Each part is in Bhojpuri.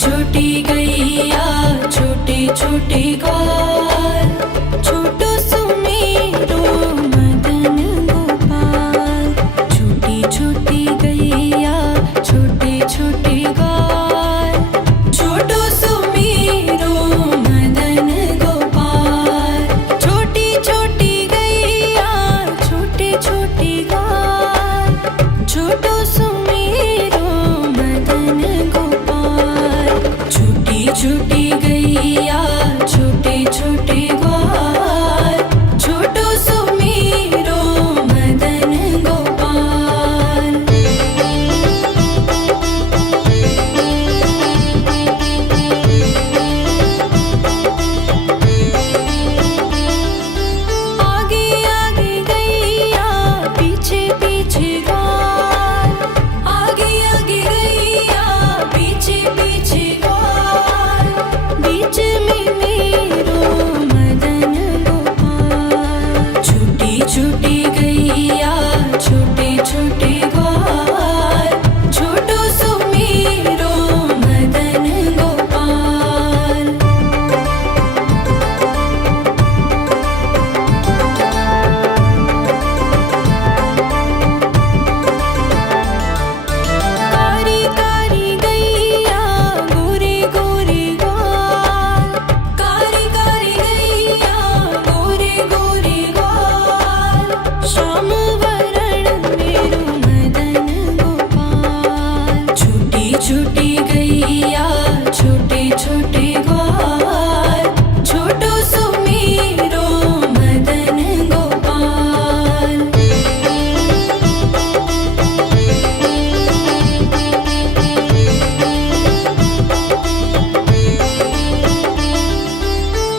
छोटी गैया छोटे छोटे ग्वाल, छोटो सुमेरो मदन गोपाल। छोटी छोटी गैया छोटे छोटे ग्वाल, छोटो सुमेरो मदन गोपाल। छोटी छोटी गैया छोटे छोटे ग्वाल, छोटो सुमेरो मदन गोपाल। छोटी छोटी गैया छोटे छोटे ग्वाल, छोटो सुमेरो मदन गोपाल। आगे आगे गैया पीछे पीछे ग्वाल, आगे आगे गैया पीछे पीछे ग्वाल। बीच में मेरो मदन गोपाल। छोटी छोटी गैया छोटे छोटे ग्वाल, छोटो सुमेरो मदन गोपाल। कारी कारी गैया गोरे गोरे ग्वाल, कारी कारी गैया गोरे गोरे ग्वाल। श्याम वरण मेरो मदन गोपाल। छोटी छोटी गैया छोटे छोटे ग्वाल, छोटो सुमेरो मदन गोपाल।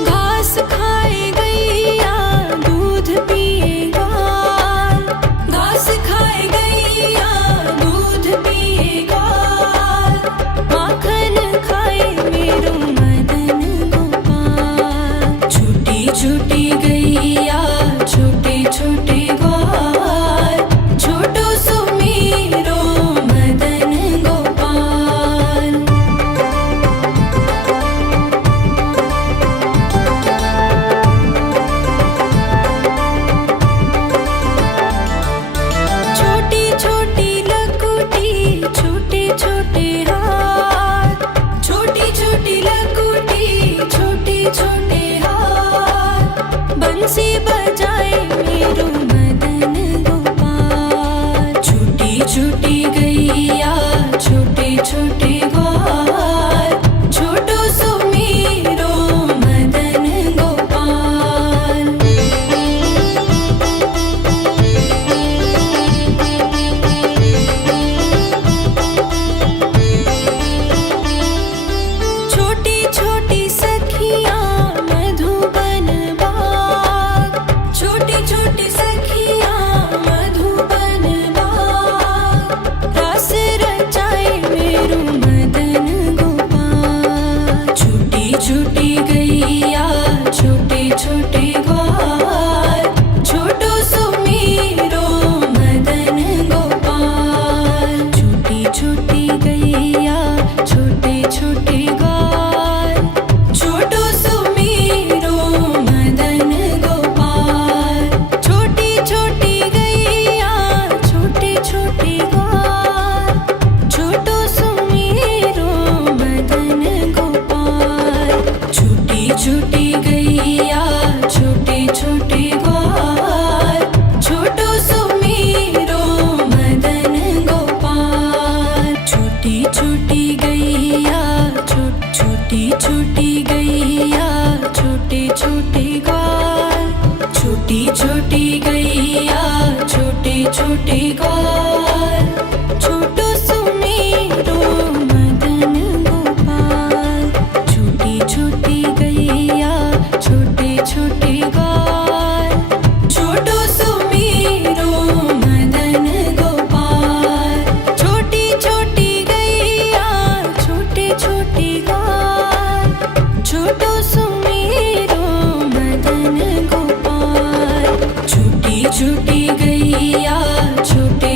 घास खाए गैया दूध पिए ग्वाल, घास खाए गैया दूध पिए ग्वाल। माखन खाए मेरो मदन गोपाल। छोटी छोटी गैया छोटे छोटे ग्वाल, छोटो सुमेरो मदन गोपाल। छोटी छोटी लकुटी छोटे छोटे हाथ, छोटी छोटी लकुटी छोटे छोटे हाथ। बंसी बजाए मेरो मदन गोपाल। छोटी छोटी गैया छोटे छोटे ग्वाल, छोटो सुमेरो मदन गोपाल। छोटी छोटी सखियाँ मधुबन बाग, छोटी छोटी सखियाँ मधुबन बाग। रास रचाए मेरो मदन गोपाल। छोटी छोटी गैया छोटे छोटे ग्वाल, छोटो सुमेरो मदन गोपाल। छोटी छोटी गैया छोटे छोटे ग्वाल, छोटो सुमेरो मदन गोपाल। छोटी छोटी गैया छोटे छोटे ग्वाल, छोटो सुमेरो मदन गोपाल। छोटी छोटी गैया छोटे छोटे ग्वाल, छोटो सुमेरो मदन गोपाल। छोटी छोटी गैया छोटी छोटी गैया छोटे छोटे ग्वाल, छोटी छोटी गैया छोटे छोटे ग्वाल, छोटो सुमेरो मदन गोपाल। छोटी छोटी गैया छोटे छोटे ग्वाल, छोटो सुमेरो मदन गोपाल। छोटी छोटी गैया छोटे छोटे ग्वाल, छोटो सुमेरो मदन गोपाल। छोटी छोटी गैया छोटे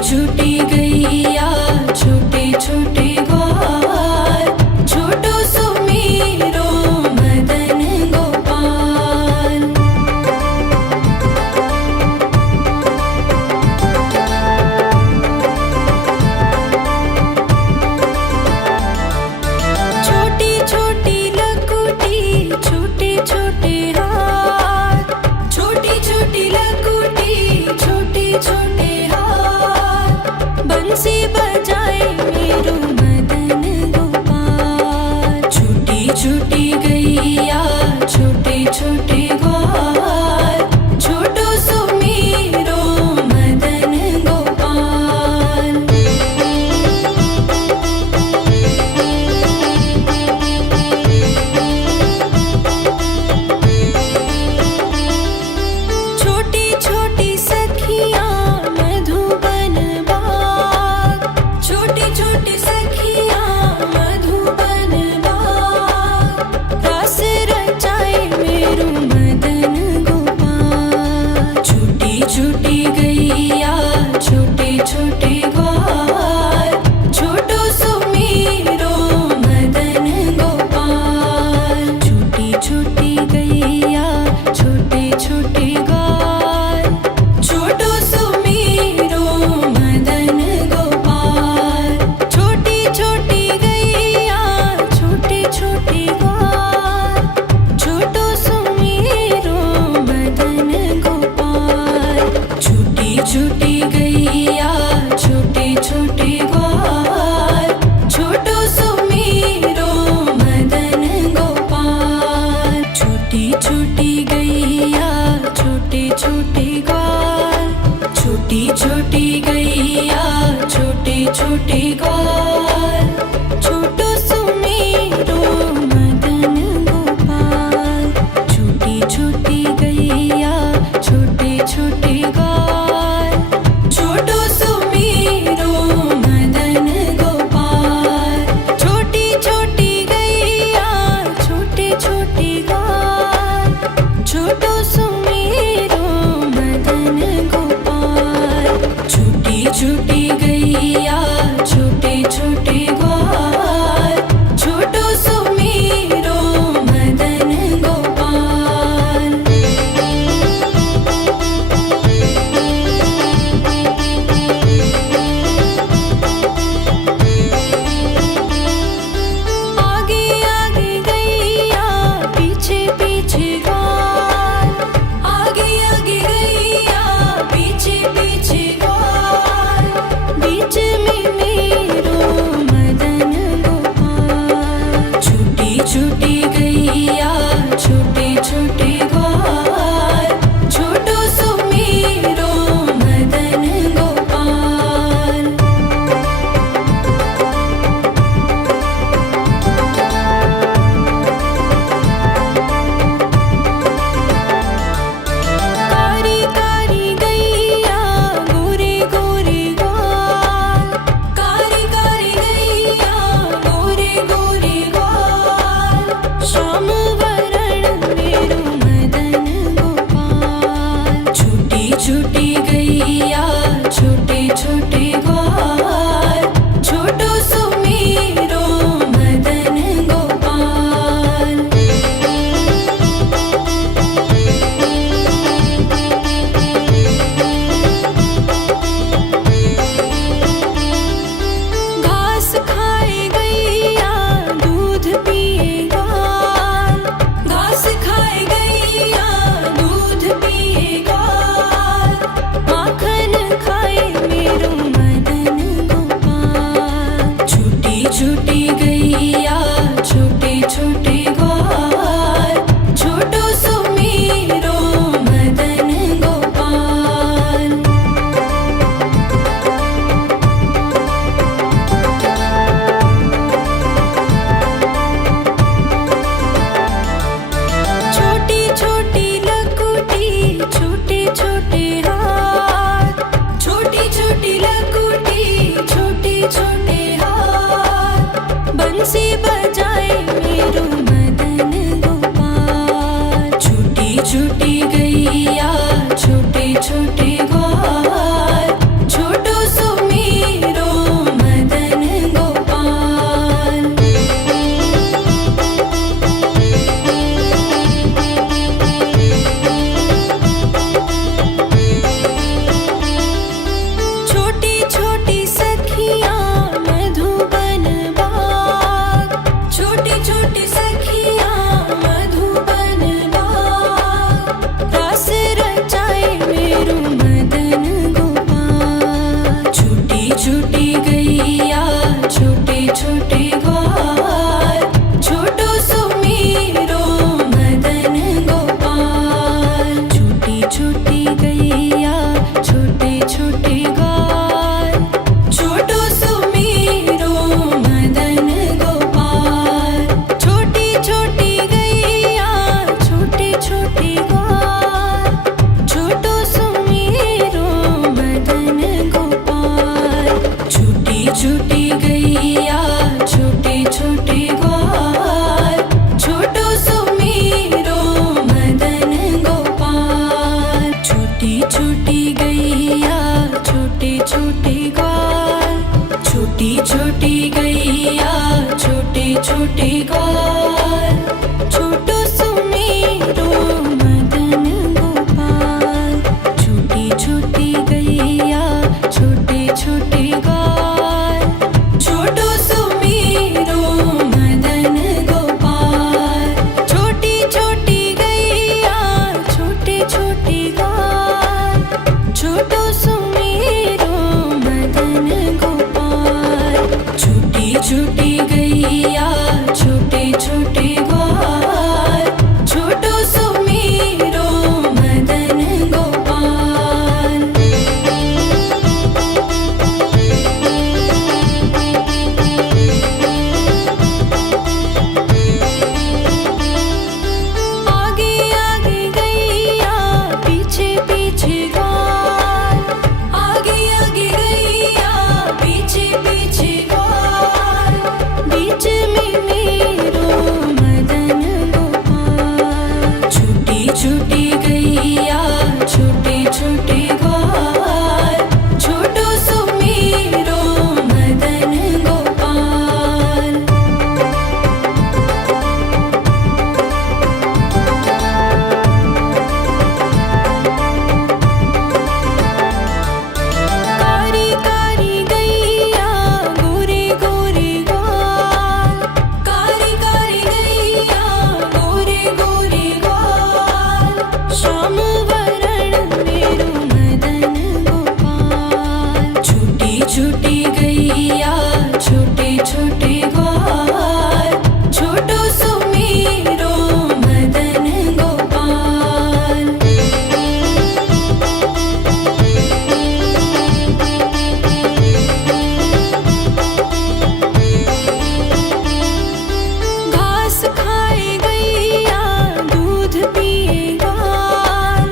छोटी गैया छोटे छोटे ग्वाल, छोटो सुमीरो मदन गोपाल। छोटी छोटी लकुटी छोटे छोटे हाथ, छोटी छोटी लकुटी छोटे छोटे हाथ, बंसी बजाए मेरो मदन गोपाल। छोटी छोटी गैया छोटे छोटे ग्वाल, छोटो सुमीरो मदन गोपाल। छोटी छोटी सखियाँ मधुबन बाग, छोटी छोटी सखियाँ मधुबन बाग, रस रचाए मेरो मदन गोपाल। छोटी छोटी गैया छोटे छोटे ग्वाल, छोटो सुमीरो मदन गोपाल। छोटी छोटी गैया छोटे छोटे ग्वाल, छोटो सुमीरो मदन गोपाल। छोटी छोटी गैया छोटे छोटे ग्वाल, छोटो सुमीरो मदन गोपाल। छोटी छोटी गैया छोटे छोटे ग्वाल, छोटो सुमीरो मदन गोपाल। छोटी छोटी गैया छोटे छोटे ग्वाल, छोटी छोटी गैया छोटे छोटे ग्वाल, छोटो सुमीरो मदन गोपाल। छोटी छोटी गैया छोटे छोटे ग्वाल, छोटो सुमीरो मदन गोपाल। छोटी छोटी गैया छोटे छोटे ग्वाल, छोटो सुमीरो मदन गोपाल। छोटी छोटी गैया छोटे छोटे ग्वाल, छोटो सुमीरो मदन गोपाल। आगे आगे गैया पीछे पीछे ग्वाल, आगे आगे गैया पीछे पीछे ग्वाल, बीच में छूटी गैया छोटे छोटे ग्वाल, छोटो सुमीरो मदन गोपाल। छूटी छूटी गैया छोटे छोटे ग्वाल, छोटो सुमीरो मदन गोपाल। छोटी छोटी गैया छोटे छोटे ग्वाल, छोटो सुमीरो मदन गोपाल। छूटी छूटी गैया छोटे छोटे ग्वाल, छोटो सुमीरो मदन गोपाल। छूटी छूटी गैया छोटे छोटे ग्वाल, छोटी छोटी गैया छोटे छोटे ग्वाल, छोटो सुमीरो मदन गोपाल। छोटी छोटी गैया छोटे छोटे ग्वाल, छोटो सुमीरो मदन गोपाल। छोटी छोटी गैया छोटे छोटे ग्वाल, छोटो सुमीरो मदन गोपाल। छूटी छूटी गैया छोटे छोटे ग्वाल, छोटो सुमीरो मदन गोपाल। आगे आगे गैया पीछे पीछे ग्वाल, आगे आगे गैया पीछे पीछे ग्वाल। बीच में मेरो मदन गोपाल। छूटी छूटी गैया छोटे छोटे ग्वाल, छोटो सुमीरो मदन गोपाल। कारी कारी गैया गोरे गोरे ग्वाल, कारी कारी गैया गोरे गोरे ग्वाल। श्याम वरण मेरो मदन गोपाल। छूटी छूटी गैया छोटे छोटे ग्वाल, छोटो सुमीरो मदन गोपाल। घास खाए गैया दूध पिए ग्वाल,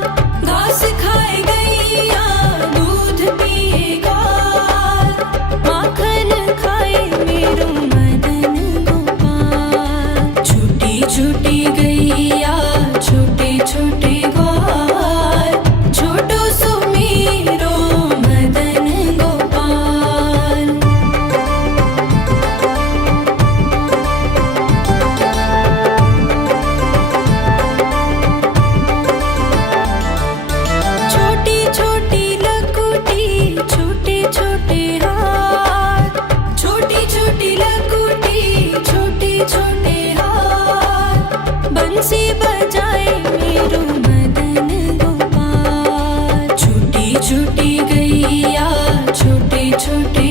घास खाए गैया दूध पिए ग्वाल। माखन खाए मेरो मदन गोपाल। छूटी छूटी गैया छोटे छोटे ग्वाल, छोटो सुमीरो मदन गोपाल। छोटी छोटी लकुटी छोटे छोटे हाथ, छोटी छोटी लकुटी छोटे छोटे हाथ। बंसी बजाए मेरो मदन गोपाल। छूटी छूटी गैया छोटे छोटे